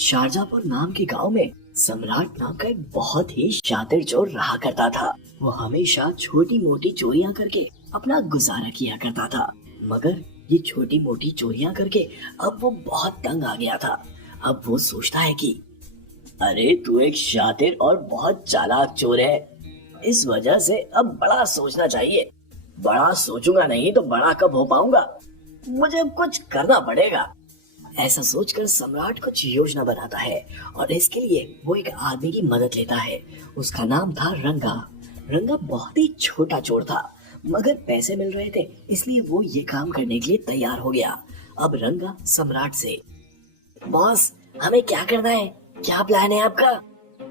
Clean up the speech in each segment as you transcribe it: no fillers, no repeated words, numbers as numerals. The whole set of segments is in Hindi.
शारजापुर नाम के गांव में सम्राट नाम का एक बहुत ही शातिर चोर रहा करता था। वो हमेशा छोटी मोटी चोरियां करके अपना गुजारा किया करता था, मगर ये छोटी मोटी चोरियां करके अब वो बहुत तंग आ गया था। अब वो सोचता है कि अरे तू एक शातिर और बहुत चालाक चोर है, इस वजह से अब बड़ा सोचना चाहिए। बड़ा सोचूंगा नहीं तो बड़ा कब हो पाऊंगा, मुझे अब कुछ करना पड़ेगा। ऐसा सोचकर सम्राट कुछ योजना बनाता है और इसके लिए वो एक आदमी की मदद लेता है। उसका नाम था रंगा। रंगा बहुत ही छोटा चोर था, मगर पैसे मिल रहे थे इसलिए वो ये काम करने के लिए तैयार हो गया। अब रंगा सम्राट से, बॉस हमें क्या करना है, क्या प्लान है आपका?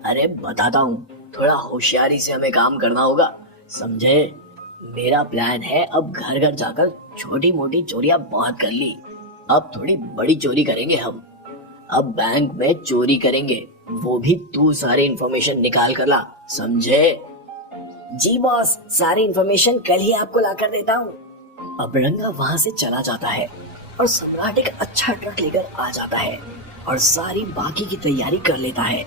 अरे बताता हूँ, थोड़ा होशियारी से हमें काम करना होगा, समझे? मेरा प्लान है अब घर घर जाकर छोटी मोटी चोरियां बहुत कर ली, अब थोड़ी बड़ी चोरी करेंगे हम। अब बैंक में चोरी करेंगे, वो भी तू सारी इन्फॉर्मेशन निकाल कर ला, समझे? जी बॉस, सारी इन्फॉर्मेशन कल ही आपको ला कर देता हूँ। अब रंगा वहाँ से चला जाता है और सम्राट एक अच्छा ट्रक लेकर आ जाता है और सारी बाकी की तैयारी कर लेता है।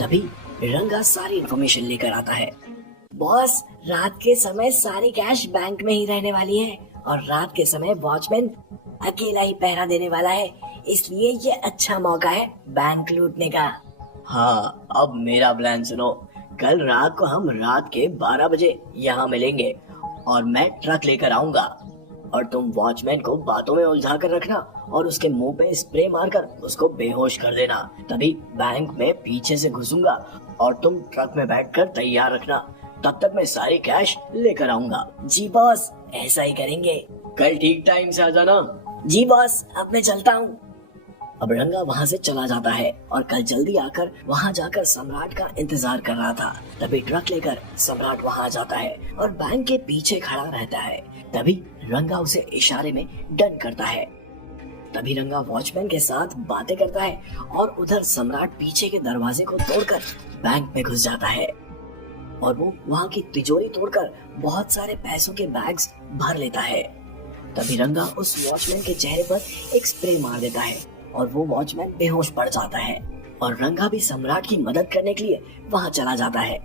तभी रंगा सारी इन्फॉर्मेशन लेकर आता है। बॉस, रात के समय सारी कैश बैंक में ही रहने वाली है और रात के समय वॉचमैन अकेला ही पहरा देने वाला है, इसलिए ये अच्छा मौका है बैंक लूटने का। हाँ, अब मेरा प्लान सुनो। कल रात को हम रात के 12 बजे यहाँ मिलेंगे और मैं ट्रक लेकर आऊंगा और तुम वॉचमैन को बातों में उलझा कर रखना और उसके मुंह पे स्प्रे मारकर उसको बेहोश कर देना। तभी बैंक में पीछे से घुसूंगा और तुम ट्रक में बैठकर तैयार रखना, तब तक मैं सारी कैश लेकर आऊंगा। जी बॉस, ऐसा ही करेंगे। कल ठीक टाइम से आ जाना। जी बॉस, अब मैं चलता हूँ। अब रंगा वहाँ से चला जाता है और कल जल्दी आकर वहाँ जाकर सम्राट का इंतजार कर रहा था। तभी ट्रक लेकर सम्राट वहाँ जाता है और बैंक के पीछे खड़ा रहता है। तभी रंगा उसे इशारे में डन करता है। तभी रंगा वॉचमैन के साथ बातें करता है और उधर सम्राट पीछे के दरवाजे को तोड़कर बैंक में घुस जाता है और वो वहाँ की तिजोरी तोड़कर बहुत सारे पैसों के बैग्स भर लेता है। तभी रंगा उस वॉचमैन के चेहरे पर एक स्प्रे मार देता है और वो वॉचमैन बेहोश पड़ जाता है और रंगा भी सम्राट की मदद करने के लिए वहाँ चला जाता है।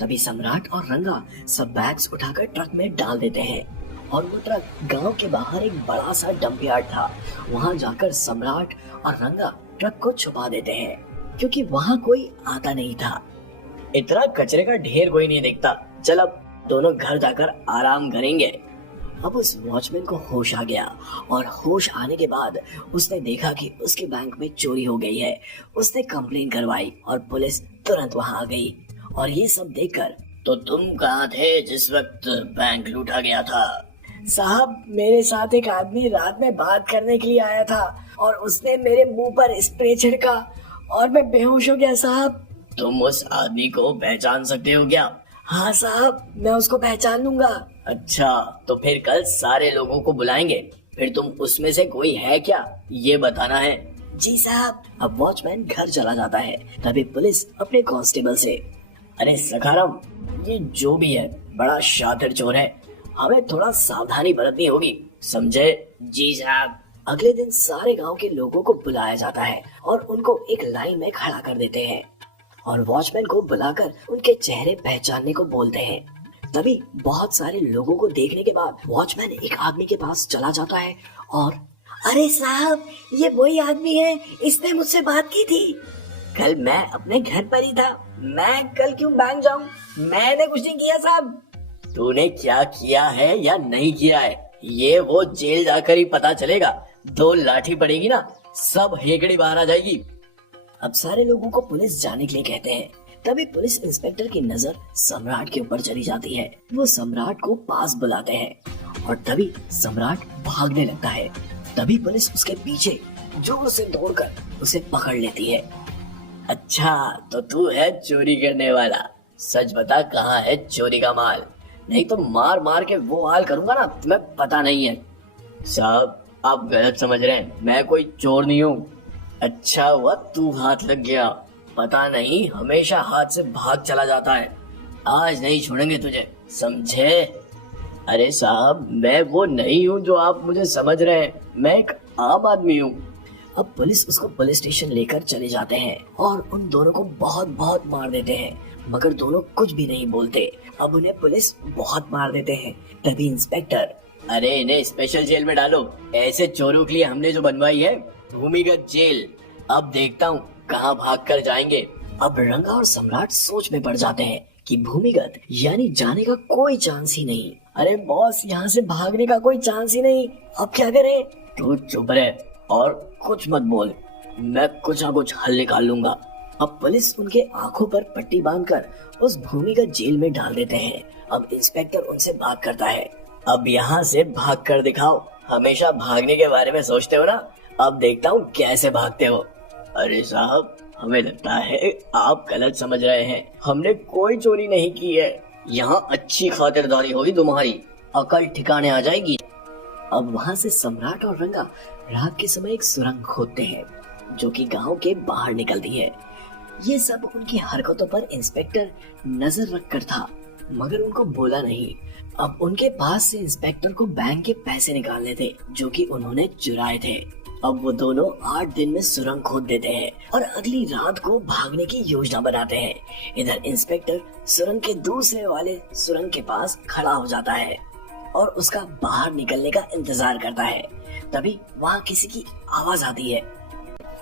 तभी सम्राट और रंगा सब बैग्स उठाकर ट्रक में डाल देते हैं और वो ट्रक गांव के बाहर एक बड़ा सा डंप यार्ड था। वहाँ जाकर सम्राट और रंगा ट्रक को छुपा देते हैं क्योंकि वहाँ कोई आता नहीं था। इतना कचरे का ढेर कोई नहीं देखता, चल अब दोनों घर जाकर आराम करेंगे। अब उस वॉचमैन को होश आ गया और होश आने के बाद उसने देखा कि उसके बैंक में चोरी हो गई है। उसने कंप्लेन करवाई और पुलिस तुरंत वहां आ गई और ये सब देखकर, तो तुम कहाँ थे जिस वक्त बैंक लूटा गया था? साहब, मेरे साथ एक आदमी रात में बात करने के लिए आया था और उसने मेरे मुंह पर स्प्रे छिड़का और मैं बेहोश हो गया साहब। तुम उस आदमी को पहचान सकते हो क्या? हाँ साहब, मैं उसको पहचान लूंगा। अच्छा, तो फिर कल सारे लोगों को बुलाएंगे, फिर तुम उसमें से कोई है क्या, ये बताना है। जी साहब। अब वॉचमैन घर चला जाता है। तभी पुलिस अपने कांस्टेबल से, अरे सखाराम, ये जो भी है बड़ा शातिर चोर है, हमें थोड़ा सावधानी बरतनी होगी, समझे? जी साहब। अगले दिन सारे गांव के लोगों को बुलाया जाता है और उनको एक लाइन में खड़ा कर देते हैं और वॉचमैन को बुलाकर उनके चेहरे पहचानने को बोलते हैं। तभी बहुत सारे लोगों को देखने के बाद वॉचमैन एक आदमी के पास चला जाता है और, अरे साहब, ये वही आदमी है, इसने मुझसे बात की थी। कल मैं अपने घर पर ही था, मैं कल क्यों बैंक जाऊं? मैंने कुछ नहीं किया साहब। तूने क्या किया है या नहीं किया है, ये वो जेल जाकर ही पता चलेगा। 2 लाठी पड़ेगी ना, सब हेकड़ी बाहर आ जाएगी। अब सारे लोगों को पुलिस जाने के लिए कहते हैं। तभी पुलिस इंस्पेक्टर की नजर सम्राट के ऊपर चली जाती है। वो सम्राट को पास बुलाते हैं और तभी सम्राट भागने लगता है। तभी पुलिस उसके पीछे जोर से दौड़कर उसे पकड़ लेती है। अच्छा, तो तू है चोरी करने वाला, सच बता कहाँ है चोरी का माल, नहीं तो मार मार के वो हाल करूंगा ना तुम्हें पता नहीं है। साहब, आप गलत समझ रहे हैं, मैं कोई चोर नहीं हूँ। अच्छा हुआ तू हाथ लग गया, पता नहीं हमेशा हाथ से भाग चला जाता है, आज नहीं छोड़ेंगे तुझे, समझे? अरे साहब, मैं वो नहीं हूँ जो आप मुझे समझ रहे हैं, मैं एक आम आदमी हूँ। अब पुलिस उसको पुलिस स्टेशन लेकर चले जाते हैं और उन दोनों को बहुत बहुत मार देते हैं, मगर दोनों कुछ भी नहीं बोलते। अब उन्हें पुलिस बहुत मार देते हैं। तभी इंस्पेक्टर, अरे इन्हें स्पेशल जेल में डालो, ऐसे चोरों के लिए हमने जो बनवाई है भूमिगत जेल, अब देखता हूँ कहाँ भाग कर जाएंगे। अब रंगा और सम्राट सोच में पड़ जाते हैं कि भूमिगत यानी जाने का कोई चांस ही नहीं। अरे बॉस, यहाँ से भागने का कोई चांस ही नहीं, अब क्या करें? तू चुप रहे और कुछ मत बोल, मैं कुछ ना कुछ हल निकाल लूंगा। अब पुलिस उनके आंखों पर पट्टी बांधकर उस भूमिगत जेल में डाल देते हैं। अब इंस्पेक्टर उनसे बात करता है, अब यहाँ से भाग कर दिखाओ, हमेशा भागने के बारे में सोचते हो ना, अब देखता हूँ कैसे भागते हो। अरे साहब, हमें लगता है आप गलत समझ रहे हैं, हमने कोई चोरी नहीं की है, यहाँ अच्छी खातिरदारी होगी तुम्हारी, अकल ठिकाने आ जाएगी। अब वहाँ से सम्राट और रंगा रात के समय एक सुरंग खोदते हैं जो कि गांव के बाहर निकलती है। ये सब उनकी हरकतों पर इंस्पेक्टर नजर रखकर था, मगर उनको बोला नहीं। अब उनके पास से इंस्पेक्टर को बैंक के पैसे निकालने थे जो कि उन्होंने चुराए थे। अब वो दोनों 8 दिन में सुरंग खोद देते हैं और अगली रात को भागने की योजना बनाते हैं। इधर इंस्पेक्टर सुरंग के दूसरे वाले सुरंग के पास खड़ा हो जाता है और उसका बाहर निकलने का इंतजार करता है। तभी वहाँ किसी की आवाज आती है,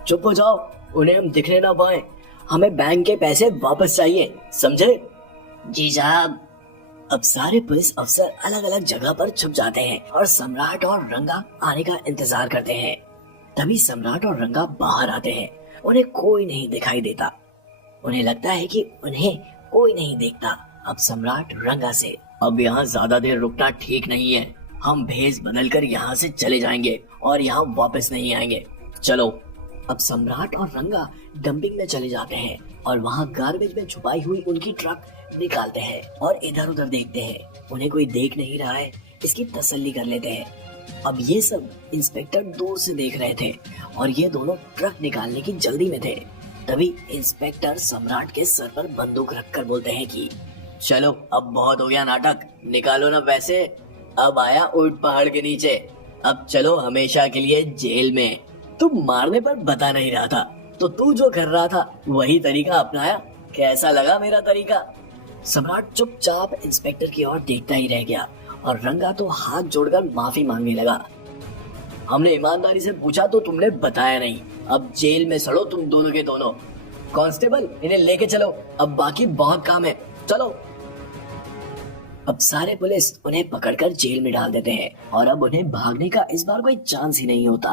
चुप हो जाओ, उन्हें हम दिखने ना पाए, हमें बैंक के पैसे वापस चाहिए, समझे? जी साहब। अब सारे पुलिस अफसर अलग अलग जगह पर छुप जाते हैं और सम्राट और रंगा आने का इंतजार करते हैं। तभी सम्राट और रंगा बाहर आते हैं। उन्हें कोई नहीं दिखाई देता, उन्हें लगता है कि उन्हें कोई नहीं देखता। अब सम्राट रंगा से, अब यहाँ ज्यादा देर रुकना ठीक नहीं है, हम भेष बदलकर यहाँ से चले जाएंगे और यहाँ वापस नहीं आएंगे, चलो। अब सम्राट और रंगा डंपिंग में चले जाते हैं और वहाँ गार्बेज में छुपाई हुई उनकी ट्रक निकालते हैं और इधर उधर देखते हैं, उन्हें कोई देख नहीं रहा है, इसकी तसल्ली कर लेते हैं। अब ये सब इंस्पेक्टर दूर से देख रहे थे और ये दोनों ट्रक निकालने की जल्दी में थे। तभी इंस्पेक्टर सम्राट के सर पर बंदूक रखकर बोलते हैं कि चलो अब बहुत हो गया नाटक, निकालो ना पैसे, अब आया ऊंट पहाड़ के नीचे, अब चलो हमेशा के लिए जेल में। तुम मारने पर बता नहीं रहा था, तो तू जो कर रहा था वही तरीका अपनाया, कैसा लगा मेरा तरीका? सम्राट चुपचाप इंस्पेक्टर की ओर देखता ही रह गया और रंगा तो हाथ जोड़कर माफी मांगने लगा। हमने ईमानदारी से पूछा तो तुमने बताया नहीं, अब जेल में सड़ो तुम दोनों के दोनों। कांस्टेबल, इन्हें लेके चलो, अब बाकी बहुत काम है, चलो। अब सारे पुलिस उन्हें पकड़कर जेल में डाल देते हैं और अब उन्हें भागने का इस बार कोई चांस ही नहीं होता।